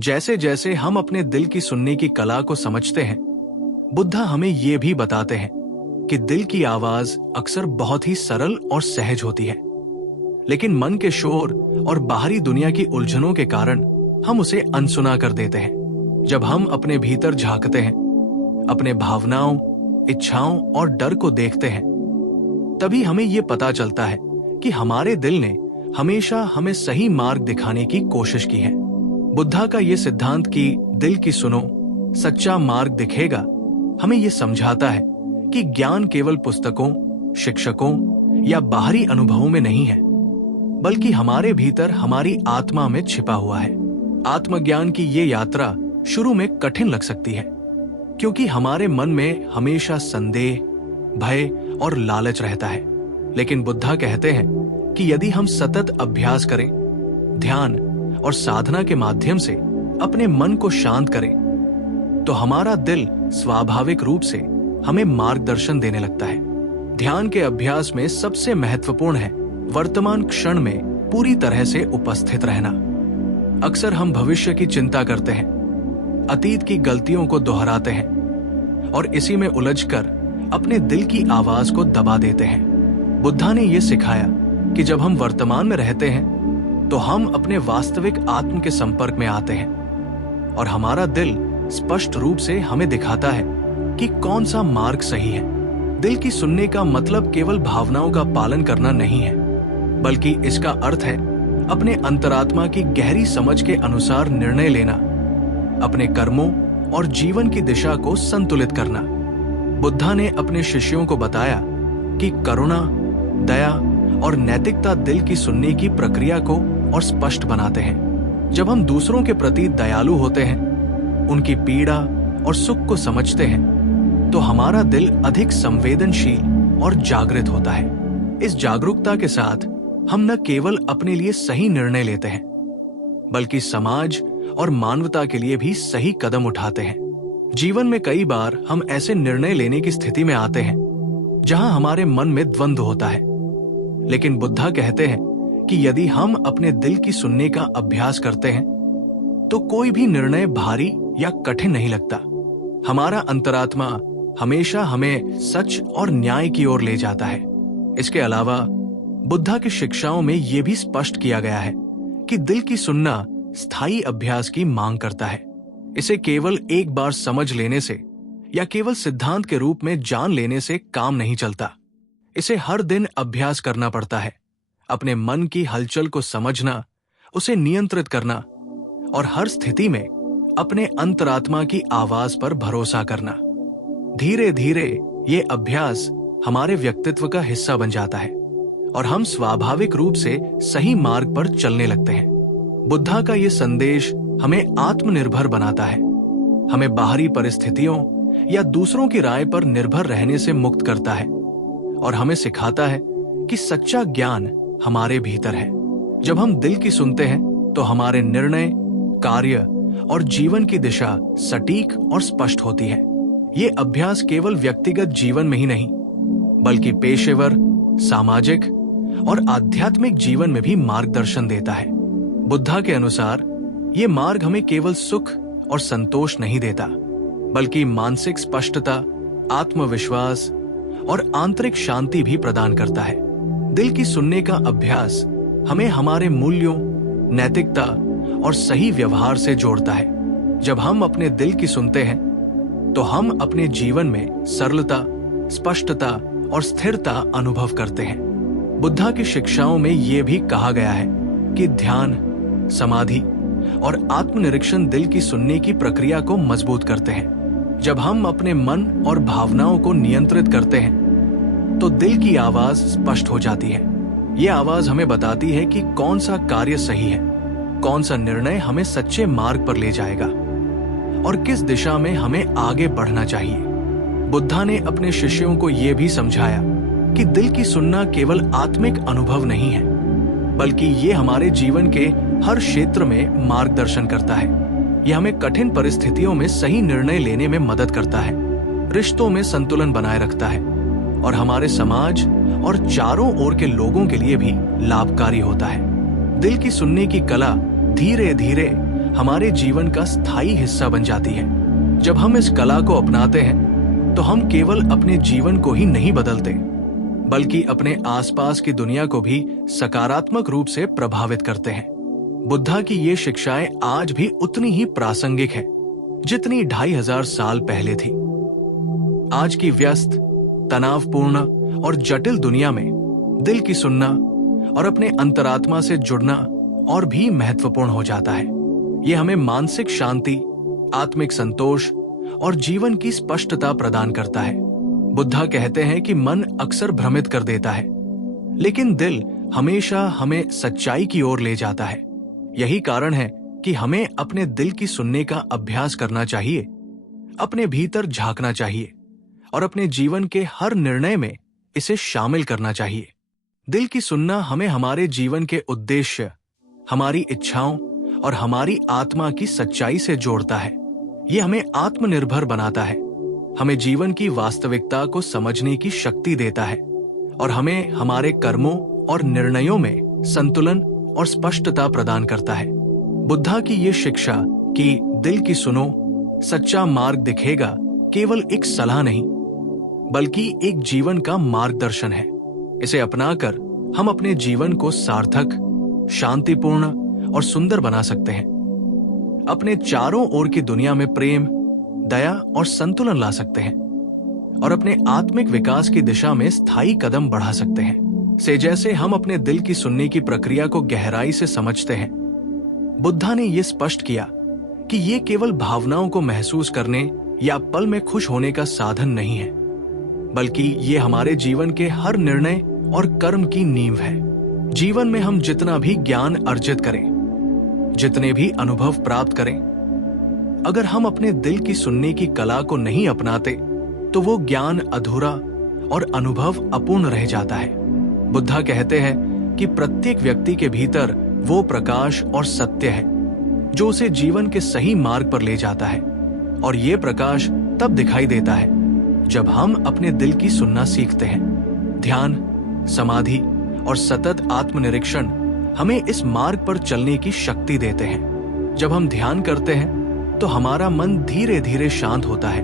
जैसे जैसे हम अपने दिल की सुनने की कला को समझते हैं, बुद्धा हमें ये भी बताते हैं कि दिल की आवाज अक्सर बहुत ही सरल और सहज होती है, लेकिन मन के शोर और बाहरी दुनिया की उलझनों के कारण हम उसे अनसुना कर देते हैं। जब हम अपने भीतर झांकते हैं, अपने भावनाओं, इच्छाओं और डर को देखते हैं, तभी हमें ये पता चलता है कि हमारे दिल ने हमेशा हमें सही मार्ग दिखाने की कोशिश की है। बुद्धा का ये सिद्धांत कि दिल की सुनो, सच्चा मार्ग दिखेगा, हमें ये समझाता है कि ज्ञान केवल पुस्तकों, शिक्षकों या बाहरी अनुभवों में नहीं है, बल्कि हमारे भीतर हमारी आत्मा में छिपा हुआ है। आत्मज्ञान की ये यात्रा शुरू में कठिन लग सकती है, क्योंकि हमारे मन में हमेशा संदेह, भय और लालच रहता है। लेकिन बुद्धा कहते हैं कि यदि हम सतत अभ्यास करें, ध्यान और साधना के माध्यम से अपने मन को शांत करें, तो हमारा दिल स्वाभाविक रूप से हमें मार्गदर्शन देने लगता है। ध्यान के अभ्यास में सबसे महत्वपूर्ण है वर्तमान क्षण में पूरी तरह से उपस्थित रहना। अक्सर हम भविष्य की चिंता करते हैं, अतीत की गलतियों को दोहराते हैं और इसी में उलझकर अपने दिल की आवाज को दबा देते हैं। बुद्धा ने यह सिखाया कि जब हम वर्तमान में रहते हैं तो हम अपने वास्तविक आत्म के संपर्क में आते हैं और हमारा दिल स्पष्ट रूप से हमें दिखाता है कि कौन सा मार्ग सही है। दिल की सुनने का मतलब केवल भावनाओं का पालन करना नहीं है, बल्कि इसका अर्थ है अपने अंतरात्मा की गहरी समझ के अनुसार निर्णय लेना, अपने कर्मों और जीवन की दिशा को संतुलित करना। बुद्धा ने अपने शिष्यों को बताया कि करुणा, दया और नैतिकता दिल की सुनने की प्रक्रिया को और स्पष्ट बनाते हैं। जब हम दूसरों के प्रति दयालु होते हैं, उनकी पीड़ा और सुख को समझते हैं, तो हमारा दिल अधिक संवेदनशील और जागृत होता है। इस जागरूकता के साथ हम न केवल अपने लिए सही निर्णय लेते हैं, बल्कि समाज और मानवता के लिए भी सही कदम उठाते हैं। जीवन में कई बार हम ऐसे निर्णय लेने की स्थिति में आते हैं जहां हमारे मन में द्वंद्व होता है, लेकिन बुद्धा कहते हैं कि यदि हम अपने दिल की सुनने का अभ्यास करते हैं तो कोई भी निर्णय भारी या कठिन नहीं लगता। हमारा अंतरात्मा हमेशा हमें सच और न्याय की ओर ले जाता है। इसके अलावा बुद्धा की शिक्षाओं में यह भी स्पष्ट किया गया है कि दिल की सुनना स्थायी अभ्यास की मांग करता है। इसे केवल एक बार समझ लेने से या केवल सिद्धांत के रूप में जान लेने से काम नहीं चलता। इसे हर दिन अभ्यास करना पड़ता है। अपने मन की हलचल को समझना, उसे नियंत्रित करना और हर स्थिति में अपने अंतरात्मा की आवाज पर भरोसा करना। धीरे धीरे ये अभ्यास हमारे व्यक्तित्व का हिस्सा बन जाता है और हम स्वाभाविक रूप से सही मार्ग पर चलने लगते हैं। बुद्धा का ये संदेश हमें आत्मनिर्भर बनाता है, हमें बाहरी परिस्थितियों या दूसरों की राय पर निर्भर रहने से मुक्त करता है और हमें सिखाता है कि सच्चा ज्ञान हमारे भीतर है। जब हम दिल की सुनते हैं तो हमारे निर्णय, कार्य और जीवन की दिशा सटीक और स्पष्ट होती है। ये अभ्यास केवल व्यक्तिगत जीवन में ही नहीं, बल्कि पेशेवर, सामाजिक और आध्यात्मिक जीवन में भी मार्गदर्शन देता है। बुद्धा के अनुसार ये मार्ग हमें केवल सुख और संतोष नहीं देता, बल्कि मानसिक स्पष्टता, आत्मविश्वास और आंतरिक शांति भी प्रदान करता है। दिल की सुनने का अभ्यास हमें हमारे मूल्यों, नैतिकता और सही व्यवहार से जोड़ता है। जब हम अपने दिल की सुनते हैं तो हम अपने जीवन में सरलता, स्पष्टता और स्थिरता अनुभव करते हैं। बुद्धा की शिक्षाओं में यह भी कहा गया है कि ध्यान, समाधि और आत्मनिरीक्षण दिल की सुनने की प्रक्रिया को मजबूत करते हैं। जब हम अपने मन और भावनाओं को नियंत्रित करते हैं तो दिल की आवाज स्पष्ट हो जाती है। ये आवाज हमें बताती है कि कौन सा कार्य सही है, कौन सा निर्णय हमें सच्चे मार्ग पर ले जाएगा और किस दिशा में हमें आगे बढ़ना चाहिए। बुद्धा ने अपने शिष्यों को यह भी समझाया कि दिल की सुनना केवल आत्मिक अनुभव नहीं है, बल्कि ये हमारे जीवन के हर क्षेत्र में मार्गदर्शन करता है। यह हमें कठिन परिस्थितियों में सही निर्णय लेने में मदद करता है, रिश्तों में संतुलन बनाए रखता है और हमारे समाज और चारों ओर के लोगों के लिए भी लाभकारी होता है। दिल की सुनने की कला धीरे धीरे हमारे जीवन का स्थायी हिस्सा बन जाती है। जब हम इस कला को अपनाते हैं तो हम केवल अपने जीवन को ही नहीं बदलते, बल्कि अपने आसपास की दुनिया को भी सकारात्मक रूप से प्रभावित करते हैं। बुद्धा की ये शिक्षाएं आज भी उतनी ही प्रासंगिक हैं जितनी 2500 साल पहले थी। आज की व्यस्त, तनावपूर्ण और जटिल दुनिया में दिल की सुनना और अपने अंतरात्मा से जुड़ना और भी महत्वपूर्ण हो जाता है। ये हमें मानसिक शांति, आत्मिक संतोष और जीवन की स्पष्टता प्रदान करता है। बुद्धा कहते हैं कि मन अक्सर भ्रमित कर देता है, लेकिन दिल हमेशा हमें सच्चाई की ओर ले जाता है। यही कारण है कि हमें अपने दिल की सुनने का अभ्यास करना चाहिए, अपने भीतर झांकना चाहिए और अपने जीवन के हर निर्णय में इसे शामिल करना चाहिए। दिल की सुनना हमें हमारे जीवन के उद्देश्य, हमारी इच्छाओं और हमारी आत्मा की सच्चाई से जोड़ता है। ये हमें आत्मनिर्भर बनाता है, हमें जीवन की वास्तविकता को समझने की शक्ति देता है और हमें हमारे कर्मों और निर्णयों में संतुलन और स्पष्टता प्रदान करता है। बुद्धा की ये शिक्षा कि दिल की सुनो, सच्चा मार्ग दिखेगा केवल एक सलाह नहीं, बल्कि एक जीवन का मार्गदर्शन है। इसे अपनाकर हम अपने जीवन को सार्थक, शांतिपूर्ण और सुंदर बना सकते हैं। अपने चारों ओर की दुनिया में प्रेम, दया और संतुलन ला सकते हैं और अपने आत्मिक विकास की दिशा में स्थायी कदम बढ़ा सकते हैं। जैसे हम अपने दिल की सुनने की प्रक्रिया को गहराई से समझते हैं, बुद्धा ने यह स्पष्ट किया कि ये केवल भावनाओं को महसूस करने या पल में खुश होने का साधन नहीं है, बल्कि ये हमारे जीवन के हर निर्णय और कर्म की नींव है। जीवन में हम जितना भी ज्ञान अर्जित करें, जितने भी अनुभव प्राप्त करें, अगर हम अपने दिल की सुनने की कला को नहीं अपनाते तो वो ज्ञान अधूरा और अनुभव अपूर्ण रह जाता है। बुद्धा कहते हैं कि प्रत्येक व्यक्ति के भीतर वो प्रकाश और सत्य है जो उसे जीवन के सही मार्ग पर ले जाता है, और ये प्रकाश तब दिखाई देता है जब हम अपने दिल की सुनना सीखते हैं। ध्यान, समाधि और सतत आत्मनिरीक्षण हमें इस मार्ग पर चलने की शक्ति देते हैं। जब हम ध्यान करते हैं तो हमारा मन धीरे धीरे शांत होता है,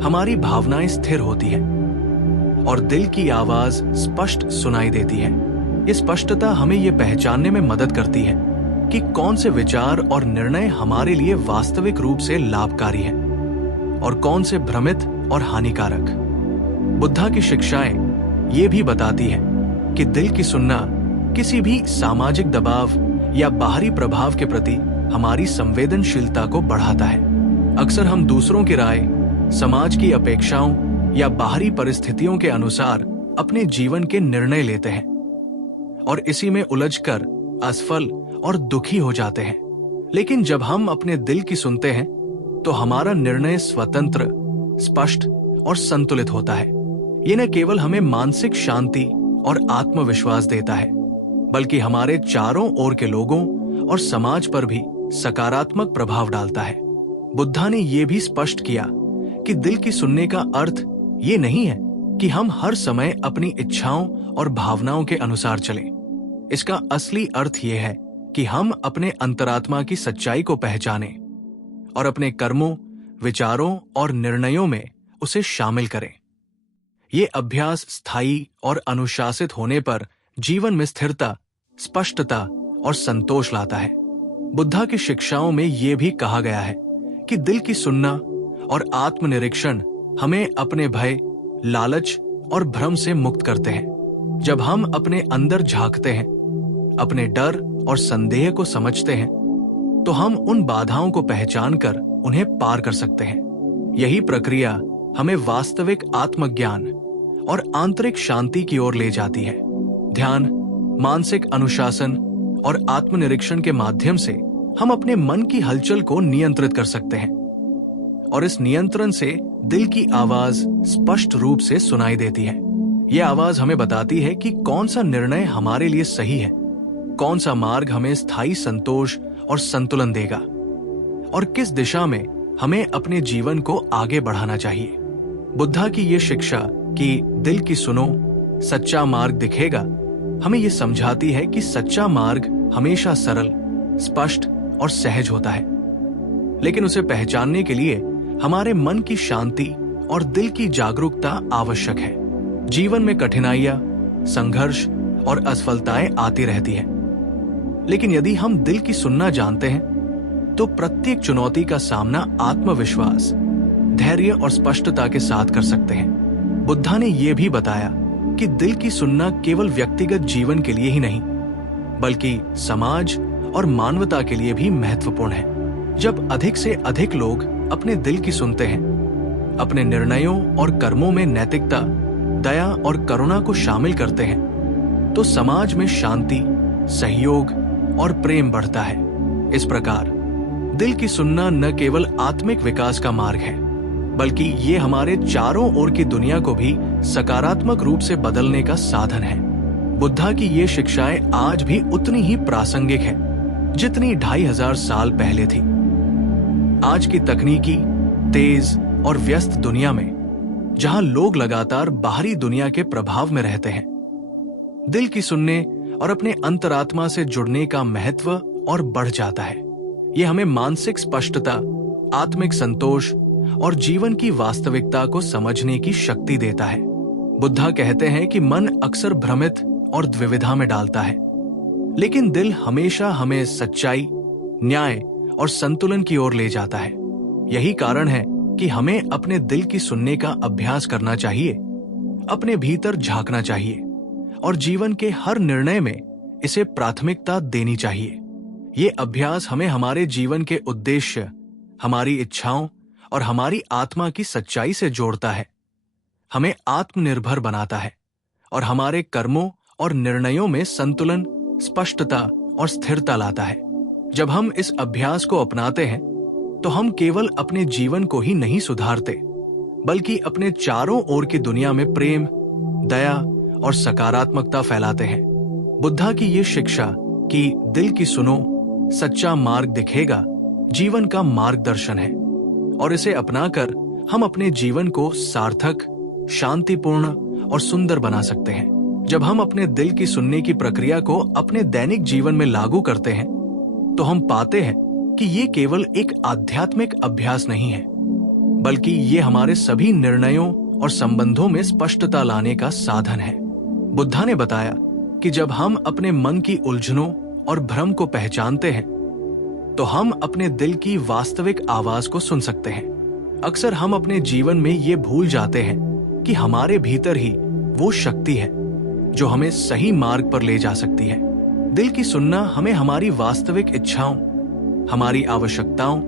हमारी भावनाएं स्थिर होती हैं और दिल की आवाज स्पष्ट सुनाई देती है। ये स्पष्टता हमें ये पहचानने में मदद करती है कि कौन से विचार और निर्णय हमारे लिए वास्तविक रूप से लाभकारी हैं और कौन से भ्रमित और हानिकारक। बुद्धा की शिक्षाएं ये भी बताती हैं कि दिल की सुनना किसी भी सामाजिक दबाव या बाहरी प्रभाव के प्रति हमारी संवेदनशीलता को बढ़ाता है। अक्सर हम दूसरों की राय, समाज की अपेक्षाओं या बाहरी परिस्थितियों के अनुसार अपने जीवन के निर्णय लेते हैं और इसी में उलझकर असफल और दुखी हो जाते हैं। लेकिन जब हम अपने दिल की सुनते हैं तो हमारा निर्णय स्वतंत्र, स्पष्ट और संतुलित होता है। ये न केवल हमें मानसिक शांति और आत्मविश्वास देता है, बल्कि हमारे चारों ओर के लोगों और समाज पर भी सकारात्मक प्रभाव डालता है। बुद्धा ने यह भी स्पष्ट किया कि दिल की सुनने का अर्थ ये नहीं है कि हम हर समय अपनी इच्छाओं और भावनाओं के अनुसार चलें। इसका असली अर्थ यह है कि हम अपने अंतरात्मा की सच्चाई को पहचानें और अपने कर्मों, विचारों और निर्णयों में उसे शामिल करें। ये अभ्यास स्थायी और अनुशासित होने पर जीवन में स्थिरता, स्पष्टता और संतोष लाता है। बुद्धा की शिक्षाओं में यह भी कहा गया है कि दिल की सुनना और आत्मनिरीक्षण हमें अपने भय, लालच और भ्रम से मुक्त करते हैं। जब हम अपने अंदर झांकते हैं, अपने डर और संदेह को समझते हैं, तो हम उन बाधाओं को पहचानकर उन्हें पार कर सकते हैं। यही प्रक्रिया हमें वास्तविक आत्मज्ञान और आंतरिक शांति की ओर ले जाती है। ध्यान, मानसिक अनुशासन और आत्मनिरीक्षण के माध्यम से हम अपने मन की हलचल को नियंत्रित कर सकते हैं और इस नियंत्रण से दिल की आवाज स्पष्ट रूप से सुनाई देती है। यह आवाज हमें बताती है कि कौन सा निर्णय हमारे लिए सही है, कौन सा मार्ग हमें स्थायी संतोष और संतुलन देगा और किस दिशा में हमें अपने जीवन को आगे बढ़ाना चाहिए। बुद्धा की यह शिक्षा कि दिल की सुनो, सच्चा मार्ग दिखेगा, हमें यह समझाती है कि सच्चा मार्ग हमेशा सरल, स्पष्ट और सहज होता है। लेकिन उसे पहचानने के लिए हमारे मन की शांति और दिल की जागरूकता आवश्यक है। जीवन में कठिनाइयां, संघर्ष और असफलताएं आती रहती हैं, लेकिन यदि हम दिल की सुनना जानते हैं तो प्रत्येक चुनौती का सामना आत्मविश्वास, धैर्य और स्पष्टता के साथ कर सकते हैं। बुद्धा ने यह भी बताया कि दिल की सुनना केवल व्यक्तिगत जीवन के लिए ही नहीं, बल्कि समाज और मानवता के लिए भी महत्वपूर्ण है। जब अधिक से अधिक लोग अपने दिल की सुनते हैं, अपने निर्णयों और कर्मों में नैतिकता, दया और करुणा को शामिल करते हैं, तो समाज में शांति, सहयोग और प्रेम बढ़ता है। इस प्रकार दिल की सुनना न केवल आत्मिक विकास का मार्ग है, बल्कि ये हमारे चारों ओर की दुनिया को भी सकारात्मक रूप से बदलने का साधन है। बुद्धा की ये शिक्षाएं आज भी उतनी ही प्रासंगिक है जितनी 2500 साल पहले थी। आज की तकनीकी, तेज और व्यस्त दुनिया में, जहां लोग लगातार बाहरी दुनिया के प्रभाव में रहते हैं, दिल की सुनने और अपने अंतरात्मा से जुड़ने का महत्व और बढ़ जाता है। यह हमें मानसिक स्पष्टता, आत्मिक संतोष और जीवन की वास्तविकता को समझने की शक्ति देता है। बुद्धा कहते हैं कि मन अक्सर भ्रमित और द्विविधा में डालता है, लेकिन दिल हमेशा हमें सच्चाई, न्याय और संतुलन की ओर ले जाता है। यही कारण है कि हमें अपने दिल की सुनने का अभ्यास करना चाहिए, अपने भीतर झांकना चाहिए और जीवन के हर निर्णय में इसे प्राथमिकता देनी चाहिए। ये अभ्यास हमें हमारे जीवन के उद्देश्य, हमारी इच्छाओं और हमारी आत्मा की सच्चाई से जोड़ता है, हमें आत्मनिर्भर बनाता है और हमारे कर्मों और निर्णयों में संतुलन, स्पष्टता और स्थिरता लाता है। जब हम इस अभ्यास को अपनाते हैं तो हम केवल अपने जीवन को ही नहीं सुधारते, बल्कि अपने चारों ओर की दुनिया में प्रेम, दया और सकारात्मकता फैलाते हैं। बुद्धा की ये शिक्षा कि दिल की सुनो, सच्चा मार्ग दिखेगा, जीवन का मार्गदर्शन है और इसे अपनाकर हम अपने जीवन को सार्थक, शांतिपूर्ण और सुंदर बना सकते हैं। जब हम अपने दिल की सुनने की प्रक्रिया को अपने दैनिक जीवन में लागू करते हैं तो हम पाते हैं कि ये केवल एक आध्यात्मिक अभ्यास नहीं है, बल्कि ये हमारे सभी निर्णयों और संबंधों में स्पष्टता लाने का साधन है। बुद्धा ने बताया कि जब हम अपने मन की उलझनों और भ्रम को पहचानते हैं तो हम अपने दिल की वास्तविक आवाज को सुन सकते हैं। अक्सर हम अपने जीवन में ये भूल जाते हैं कि हमारे भीतर ही वो शक्ति है जो हमें सही मार्ग पर ले जा सकती है। दिल की सुनना हमें हमारी वास्तविक इच्छाओं, हमारी आवश्यकताओं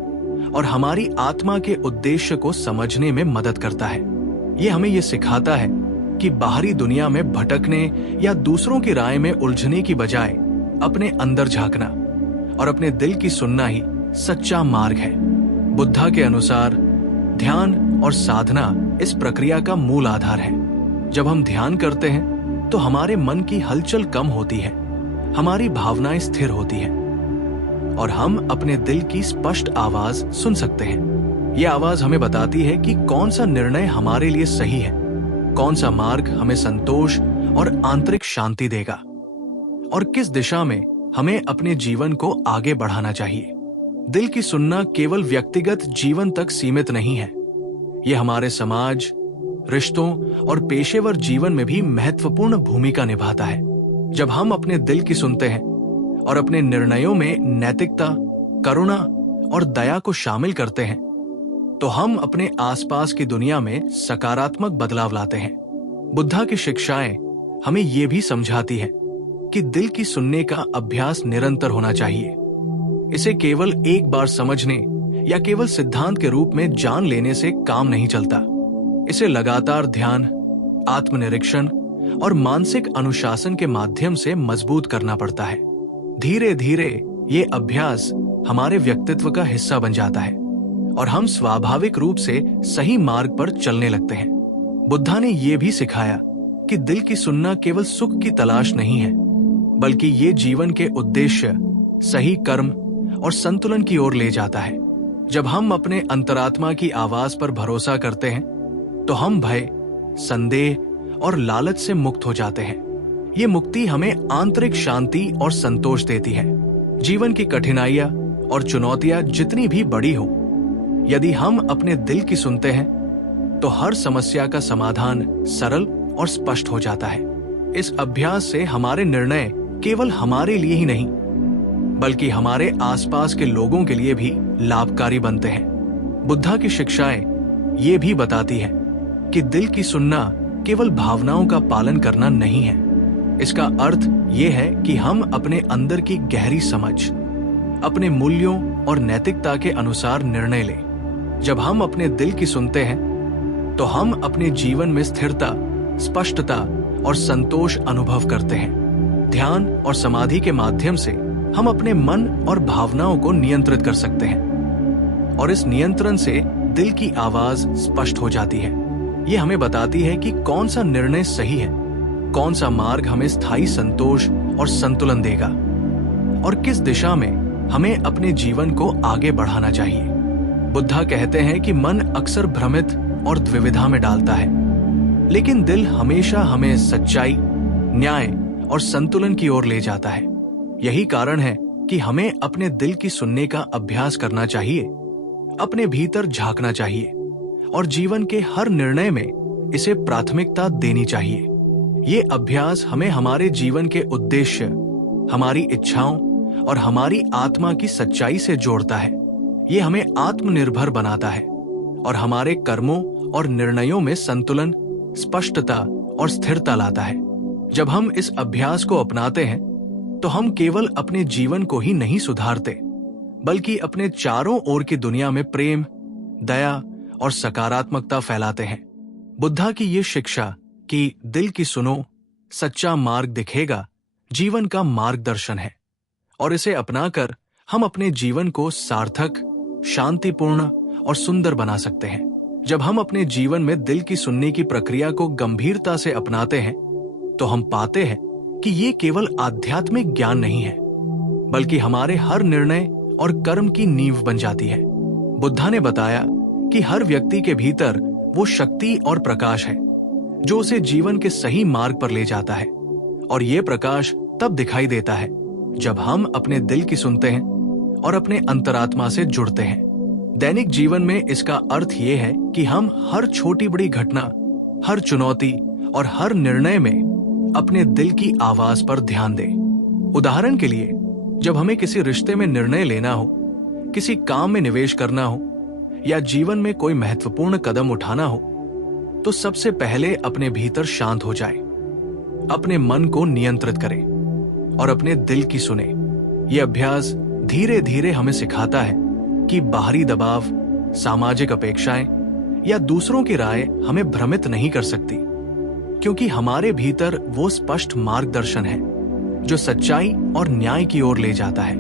और हमारी आत्मा के उद्देश्य को समझने में मदद करता है। ये हमें ये सिखाता है कि बाहरी दुनिया में भटकने या दूसरों की राय में उलझने की बजाय अपने अंदर झांकना और अपने दिल की सुनना ही सच्चा मार्ग है। बुद्धा के अनुसार ध्यान और साधना इस प्रक्रिया का मूल आधार है। जब हम ध्यान करते हैं तो हमारे मन की हलचल कम होती है, हमारी भावनाएं स्थिर होती हैं और हम अपने दिल की स्पष्ट आवाज सुन सकते हैं। यह आवाज हमें बताती है कि कौन सा निर्णय हमारे लिए सही है, कौन सा मार्ग हमें संतोष और आंतरिक शांति देगा और किस दिशा में हमें अपने जीवन को आगे बढ़ाना चाहिए। दिल की सुनना केवल व्यक्तिगत जीवन तक सीमित नहीं है, यह हमारे समाज, रिश्तों और पेशेवर जीवन में भी महत्वपूर्ण भूमिका निभाता है। जब हम अपने दिल की सुनते हैं और अपने निर्णयों में नैतिकता, करुणा और दया को शामिल करते हैं तो हम अपने आसपास की दुनिया में सकारात्मक बदलाव लाते हैं। बुद्धा की शिक्षाएं हमें ये भी समझाती है कि दिल की सुनने का अभ्यास निरंतर होना चाहिए। इसे केवल एक बार समझने या केवल सिद्धांत के रूप में जान लेने से काम नहीं चलता। इसे लगातार ध्यान, आत्मनिरीक्षण और मानसिक अनुशासन के माध्यम से मजबूत करना पड़ता है। धीरे धीरे ये अभ्यास हमारे व्यक्तित्व का हिस्सा बन जाता है और हम स्वाभाविक रूप से सही मार्ग पर चलने लगते हैं। बुद्धा ने यह भी सिखाया कि दिल की सुनना केवल सुख की तलाश नहीं है, बल्कि ये जीवन के उद्देश्य, सही कर्म और संतुलन की ओर ले जाता है। जब हम अपने अंतरात्मा की आवाज पर भरोसा करते हैं तो हम भय, संदेह और लालच से मुक्त हो जाते हैं। ये मुक्ति हमें आंतरिक शांति और संतोष देती है। जीवन की कठिनाइयां और चुनौतियां जितनी भी बड़ी हो, यदि हम अपने दिल की सुनते हैं तो हर समस्या का समाधान सरल और स्पष्ट हो जाता है। इस अभ्यास से हमारे निर्णय केवल हमारे लिए ही नहीं बल्कि हमारे आसपास के लोगों के लिए भी लाभकारी बनते हैं। बुद्धा की शिक्षाएं ये भी बताती हैं कि दिल की सुनना केवल भावनाओं का पालन करना नहीं है। इसका अर्थ ये है कि हम अपने अंदर की गहरी समझ, अपने मूल्यों और नैतिकता के अनुसार निर्णय लें। जब हम अपने दिल की सुनते हैं तो हम अपने जीवन में स्थिरता, स्पष्टता और संतोष अनुभव करते हैं। ध्यान और समाधि के माध्यम से हम अपने मन और भावनाओं को नियंत्रित कर सकते हैं और इस नियंत्रण से दिल की आवाज स्पष्ट हो जाती है। ये हमें बताती है कि कौन सा निर्णय सही है, कौन सा मार्ग हमें स्थायी संतोष और संतुलन देगा और किस दिशा में हमें अपने जीवन को आगे बढ़ाना चाहिए। बुद्धा कहते हैं कि मन अक्सर भ्रमित और द्विविधा में डालता है, लेकिन दिल हमेशा हमें सच्चाई, न्याय और संतुलन की ओर ले जाता है। यही कारण है कि हमें अपने दिल की सुनने का अभ्यास करना चाहिए, अपने भीतर झांकना चाहिए और जीवन के हर निर्णय में इसे प्राथमिकता देनी चाहिए। ये अभ्यास हमें हमारे जीवन के उद्देश्य, हमारी इच्छाओं और हमारी आत्मा की सच्चाई से जोड़ता है। ये हमें आत्मनिर्भर बनाता है और हमारे कर्मों और निर्णयों में संतुलन, स्पष्टता और स्थिरता लाता है। जब हम इस अभ्यास को अपनाते हैं तो हम केवल अपने जीवन को ही नहीं सुधारते बल्कि अपने चारों ओर की दुनिया में प्रेम, दया और सकारात्मकता फैलाते हैं। बुद्धा की ये शिक्षा कि दिल की सुनो, सच्चा मार्ग दिखेगा, जीवन का मार्गदर्शन है और इसे अपनाकर हम अपने जीवन को सार्थक, शांतिपूर्ण और सुंदर बना सकते हैं। जब हम अपने जीवन में दिल की सुनने की प्रक्रिया को गंभीरता से अपनाते हैं तो हम पाते हैं कि ये केवल आध्यात्मिक ज्ञान नहीं है बल्कि हमारे हर निर्णय और कर्म की नींव बन जाती है। बुद्धा ने बताया कि हर व्यक्ति के भीतर वो शक्ति और प्रकाश है जो उसे जीवन के सही मार्ग पर ले जाता है और ये प्रकाश तब दिखाई देता है जब हम अपने दिल की सुनते हैं और अपने अंतरात्मा से जुड़ते हैं। दैनिक जीवन में इसका अर्थ ये है कि हम हर छोटी बड़ी घटना, हर चुनौती और हर निर्णय में अपने दिल की आवाज पर ध्यान दें। उदाहरण के लिए, जब हमें किसी रिश्ते में निर्णय लेना हो, किसी काम में निवेश करना हो या जीवन में कोई महत्वपूर्ण कदम उठाना हो तो सबसे पहले अपने भीतर शांत हो जाए, अपने मन को नियंत्रित करें और अपने दिल की सुने। यह अभ्यास धीरे धीरे हमें सिखाता है कि बाहरी दबाव, सामाजिक अपेक्षाएं या दूसरों की राय हमें भ्रमित नहीं कर सकती, क्योंकि हमारे भीतर वो स्पष्ट मार्गदर्शन है जो सच्चाई और न्याय की ओर ले जाता है।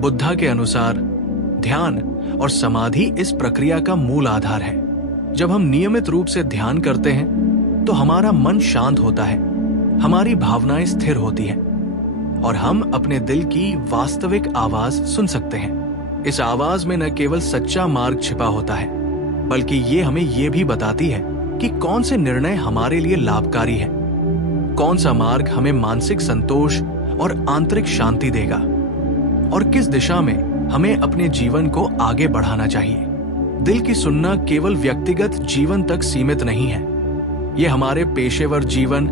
बुद्धा के अनुसार ध्यान और समाधि इस प्रक्रिया का मूल आधार है। जब हम नियमित रूप से ध्यान करते हैं तो हमारा मन शांत होता है, हमारी भावनाएं स्थिर होती हैं और हम अपने दिल की वास्तविक आवाज सुन सकते हैं। इस आवाज में न केवल सच्चा मार्ग छिपा होता है बल्कि ये हमें ये भी बताती है कि कौन से निर्णय हमारे लिए लाभकारी है, कौन सा मार्ग हमें मानसिक संतोष और आंतरिक शांति देगा और किस दिशा में हमें अपने जीवन को आगे बढ़ाना चाहिए। दिल की सुनना केवल व्यक्तिगत जीवन तक सीमित नहीं है, ये हमारे पेशेवर जीवन,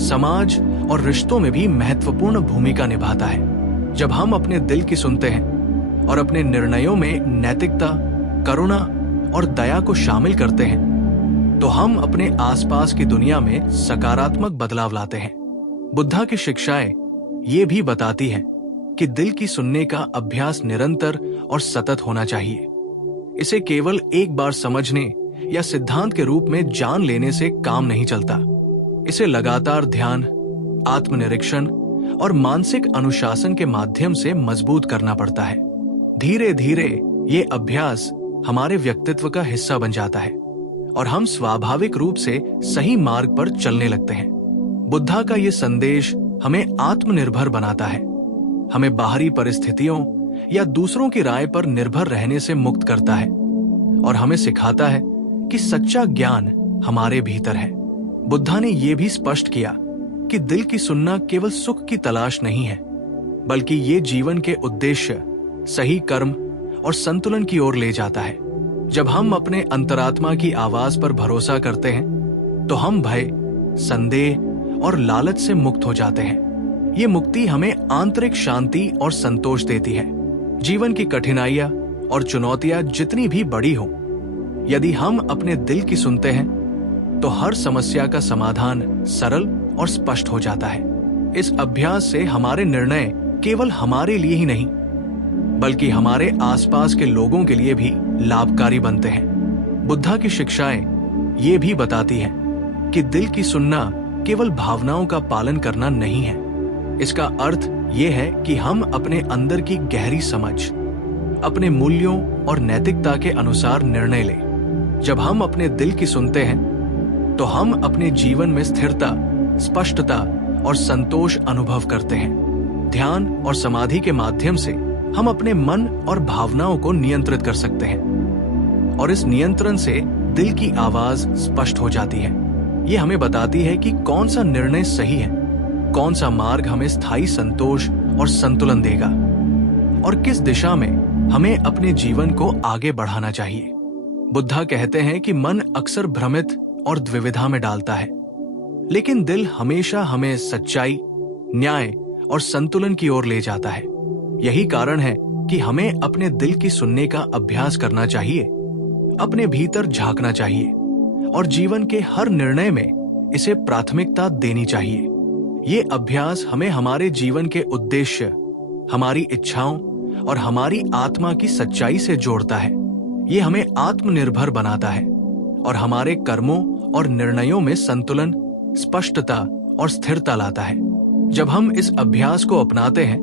समाज और रिश्तों में भी महत्वपूर्ण भूमिका निभाता है। जब हम अपने दिल की सुनते हैं और अपने निर्णयों में नैतिकता, करुणा और दया को शामिल करते हैं तो हम अपने आसपास की दुनिया में सकारात्मक बदलाव लाते हैं। बुद्धा की शिक्षाएं ये भी बताती हैं कि दिल की सुनने का अभ्यास निरंतर और सतत होना चाहिए। इसे केवल एक बार समझने या सिद्धांत के रूप में जान लेने से काम नहीं चलता। इसे लगातार ध्यान, आत्मनिरीक्षण और मानसिक अनुशासन के माध्यम से मजबूत करना पड़ता है। धीरे धीरे ये अभ्यास हमारे व्यक्तित्व का हिस्सा बन जाता है और हम स्वाभाविक रूप से सही मार्ग पर चलने लगते हैं। बुद्धा का ये संदेश हमें आत्मनिर्भर बनाता है, हमें बाहरी परिस्थितियों या दूसरों की राय पर निर्भर रहने से मुक्त करता है और हमें सिखाता है कि सच्चा ज्ञान हमारे भीतर है। बुद्धा ने यह भी स्पष्ट किया कि दिल की सुनना केवल सुख की तलाश नहीं है बल्कि ये जीवन के उद्देश्य, सही कर्म और संतुलन की ओर ले जाता है। जब हम अपने अंतरात्मा की आवाज पर भरोसा करते हैं तो हम भय, संदेह और लालच से मुक्त हो जाते हैं। ये मुक्ति हमें आंतरिक शांति और संतोष देती है। जीवन की कठिनाइयां और चुनौतियां जितनी भी बड़ी हो, यदि हम अपने दिल की सुनते हैं तो हर समस्या का समाधान सरल और स्पष्ट हो जाता है। इस अभ्यास से हमारे निर्णय केवल हमारे लिए ही नहीं बल्कि हमारे आसपास के लोगों के लिए भी लाभकारी बनते हैं। बुद्धा की शिक्षाएं ये भी बताती हैं कि दिल की सुनना केवल भावनाओं का पालन करना नहीं है। इसका अर्थ ये है कि हम अपने अंदर की गहरी समझ, अपने मूल्यों और नैतिकता के अनुसार निर्णय लें। जब हम अपने दिल की सुनते हैं तो हम अपने जीवन में स्थिरता, स्पष्टता और संतोष अनुभव करते हैं। ध्यान और समाधि के माध्यम से हम अपने मन और भावनाओं को नियंत्रित कर सकते हैं और इस नियंत्रण से दिल की आवाज स्पष्ट हो जाती है। ये हमें बताती है कि कौन सा निर्णय सही है, कौन सा मार्ग हमें स्थायी संतोष और संतुलन देगा और किस दिशा में हमें अपने जीवन को आगे बढ़ाना चाहिए। बुद्धा कहते हैं कि मन अक्सर भ्रमित और द्विविधा में डालता है, लेकिन दिल हमेशा हमें सच्चाई, न्याय और संतुलन की ओर ले जाता है। यही कारण है कि हमें अपने दिल की सुनने का अभ्यास करना चाहिए, अपने भीतर झांकना चाहिए और जीवन के हर निर्णय में इसे प्राथमिकता देनी चाहिए। ये अभ्यास हमें हमारे जीवन के उद्देश्य, हमारी इच्छाओं और हमारी आत्मा की सच्चाई से जोड़ता है। ये हमें आत्मनिर्भर बनाता है और हमारे कर्मों और निर्णयों में संतुलन, स्पष्टता और स्थिरता लाता है। जब हम इस अभ्यास को अपनाते हैं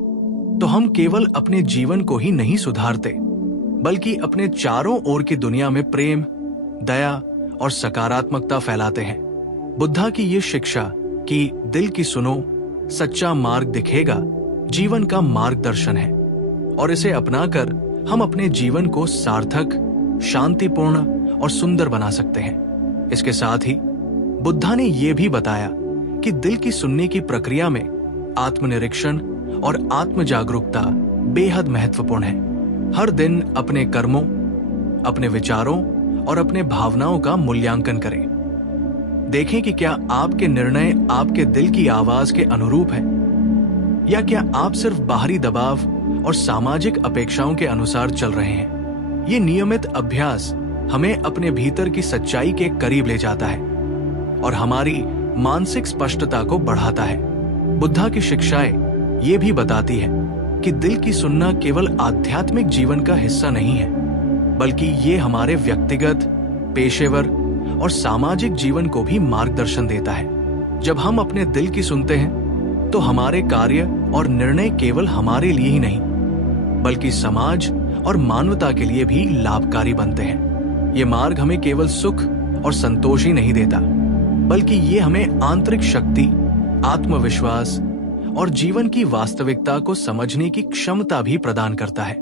तो हम केवल अपने जीवन को ही नहीं सुधारते बल्कि अपने चारों ओर की दुनिया में प्रेम, दया और सकारात्मकता फैलाते हैं। बुद्धा की ये शिक्षा कि दिल की सुनो, सच्चा मार्ग दिखेगा, जीवन का मार्गदर्शन है और इसे अपनाकर हम अपने जीवन को सार्थक, शांतिपूर्ण और सुंदर बना सकते हैं। इसके साथ ही बुद्धा ने यह भी बताया कि दिल की सुनने की प्रक्रिया में आत्मनिरीक्षण और आत्म जागरूकता बेहद महत्वपूर्ण है। हर दिन अपने कर्मों, अपने विचारों और अपने भावनाओं का मूल्यांकन करें। देखें कि क्या आपके निर्णय आपके दिल की आवाज के अनुरूप हैं या क्या आप सिर्फ बाहरी दबाव और सामाजिक अपेक्षाओं के अनुसार चल रहे हैं। ये नियमित अभ्यास हमें अपने भीतर की सच्चाई के करीब ले जाता है और हमारी मानसिक स्पष्टता को बढ़ाता है। बुद्धा की शिक्षाएं ये भी बताती है कि दिल की सुनना केवल आध्यात्मिक जीवन का हिस्सा नहीं है बल्कि ये हमारे व्यक्तिगत, पेशेवर और सामाजिक जीवन को भी मार्गदर्शन देता है। जब हम अपने दिल की सुनते हैं तो हमारे कार्य और निर्णय केवल हमारे लिए ही नहीं बल्कि समाज और मानवता के लिए भी लाभकारी बनते हैं। ये मार्ग हमें केवल सुख और संतोष ही नहीं देता बल्कि ये हमें आंतरिक शक्ति, आत्मविश्वास और जीवन की वास्तविकता को समझने की क्षमता भी प्रदान करता है।